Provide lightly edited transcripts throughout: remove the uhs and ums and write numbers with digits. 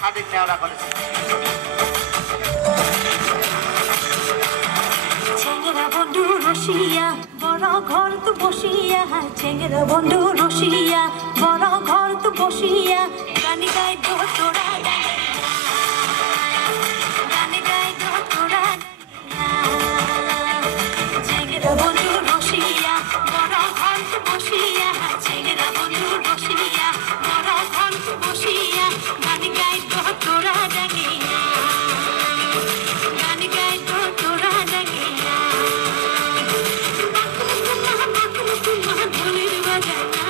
খাদিক নেওয়া করেছে। চেঙ্গেরা বন্ধু রসিয়া বড় ঘর তো বসিয়া, চেঙ্গেরা বন্ধু রসিয়া বড় ঘর তো বসিয়া, গানি গাই দো তোরা গানি গাই দো তোরা, চেঙ্গেরা বন্ধু রসিয়া বড় ঘর তো বসিয়া, চেঙ্গেরা বন্ধু রসিয়া বড় ঘর তো বসিয়া, গানি গাই দো তোরা ডাকিয়া, গানি গাই দো তোরা ডাকিয়া, ঢোলের বাজানা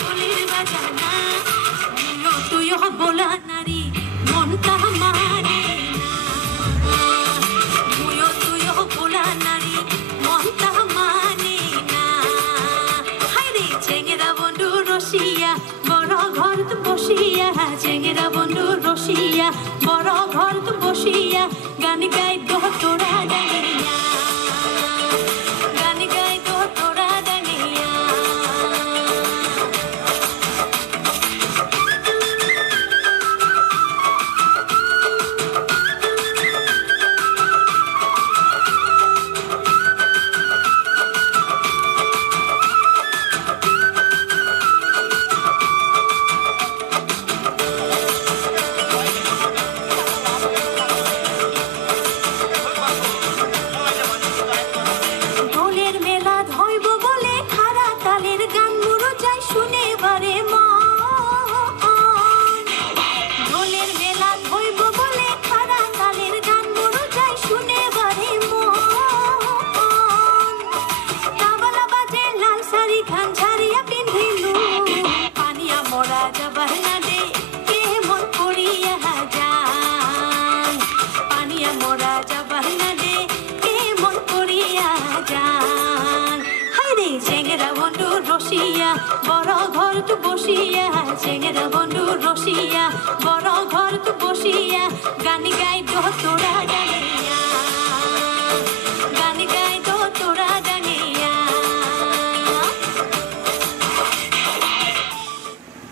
ঢোলের বাজানা, তুইও বোলা নারী মনটা মানে না, তুইও বোলা নারী মনটা মানে না, হায়রে চেঙ্গেরা বন্ধু রসিয়া বড় ঘর তো বসিয়া, চেঙ্গেরা বন্ধু রসিয়া বড় ঘর তো বসিয়া, গান গাই দো তোরা